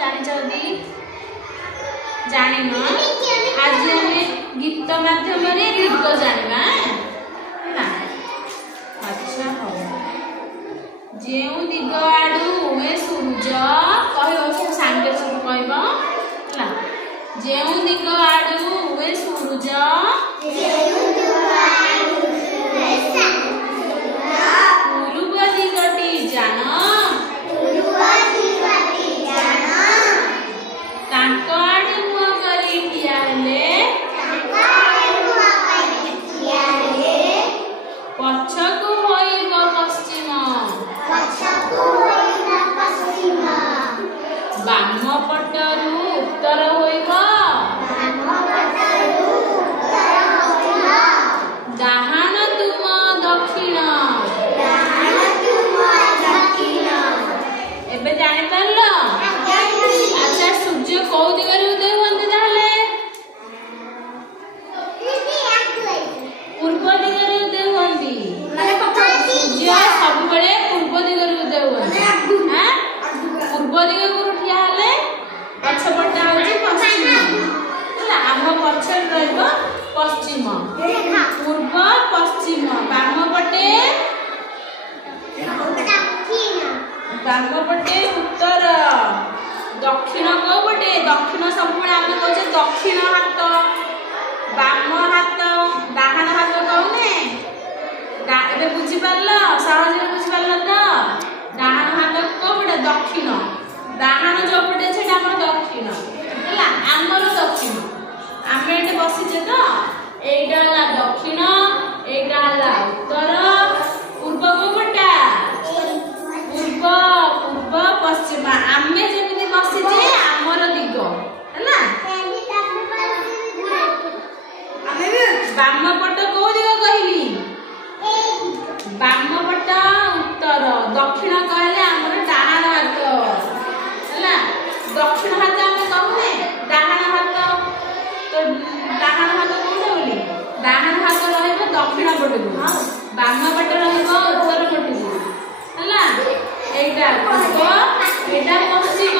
जानी जान आज आम गीत माध्यम दिग जाना। अच्छा हाँ जो दिग आड़ू हुए सूरज कह सांगे सब कह जो दिग आड़ू हुए सूरज पूर्व दिगटी जान बाम पटरू उत्तर डाहाण तुम दक्षिण एबे जानि पारलो। अच्छा सूर्य कौ दिगरे उदय होते पूर्व दिगरे उदय होती सूर्य सब बड़े पूर्व दिगरे उदय होती पूर्व दिग को ठिया हेले पछपटा होची पश्चिम आम पछर रहइबो पश्चिम पूर्व पश्चिम बाम पटे उत्तर दक्षिण को पटे दक्षिण सब आम कहछे दक्षिण हाथ बाम हाथ डाहाण हाथ कहने एबे बुझी पारलो सहज बुझी पारलो तो डाहाण हाथ को पटे दक्षिण डाहाण जो पटे छे हमर दक्षिण हला हमर दक्षिण आमे एटे बसिचे तो एटा हला दक्षिण एटा हला उत्तर पूर्व को पटा पूर्व पूर्व पश्चिम आमे जेमिति बसिचे हमर दिग हला आमे बाम पट को दिग कहली बाम पट उत्तर दक्षिण कहले हमर डाहाण हाथ हला दक्षिण हाथ आमे कहूने डाहाण हाथ तो डाहाण हाथ कोन बोली डाहाण हाथ रहइबो दक्षिण पटकु बाम पट रहइबो उत्तर पटकु हला एटा पूर्व एटा पश्चिम